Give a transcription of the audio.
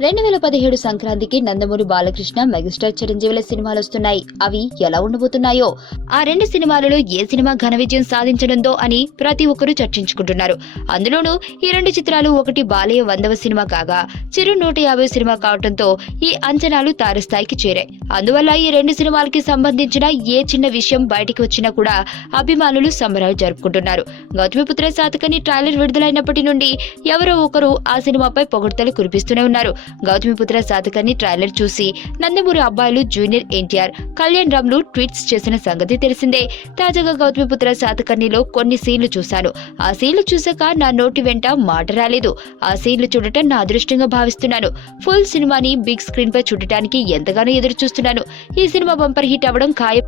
2017 సంక్రాంతికి నందమూరి బాలకృష్ణ, మెగాస్టార్ చిరంజీవుల సినిమాలు వస్తున్నాయి. అవి ఎలా ఉండబోతున్నాయో, ఆ రెండు సినిమాలలో ఏ సినిమా ఘన విజయం సాధించనుందో అని ప్రతి ఒక్కరూ చర్చించుకుంటున్నారు. అందులోనూ ఈ రెండు చిత్రాలు ఒకటి బాలయ్య 100వ సినిమా కాగా, చిరు 150 సినిమా కావడంతో ఈ అంచనాలు తారస్థాయికి చేరాయి. అందువల్ల ఈ రెండు సినిమాలకి సంబంధించిన ఏ చిన్న విషయం బయటికి వచ్చినా కూడా అభిమానులు సంబరాలు జరుపుకుంటున్నారు. గౌతమిపుత్ర శాతకర్ణి ట్రైలర్ విడుదలైనప్పటి నుండి ఎవరో ఒకరు ఆ సినిమాపై పొగడ్తలు కురిపిస్తూనే ఉన్నారు. గౌతమిపుత్ర శాతకర్ణి ట్రైలర్ చూసి నందమూరి అబ్బాయిలు జూనియర్ ఎన్టీఆర్, కళ్యాణ్ రామ్లు ట్వీట్స్ చేసిన సంగతి తెలిసిందే. తాజాగా గౌతమిపుత్ర శాతకర్ణిలో కొన్ని సీన్లు చూశాను. ఆ సీన్లు చూశాక నా నోటి వెంట మాట రాలేదు. ఆ సీన్లు చూడటం నా అదృష్టంగా భావిస్తున్నాను. ఫుల్ సినిమాని బిగ్ స్క్రీన్ పై చూడటానికి ఎంతగానో ఎదురు చూస్తున్నాను. ఈ సినిమా బంపర్ హిట్ అవ్వడం ఖాయం.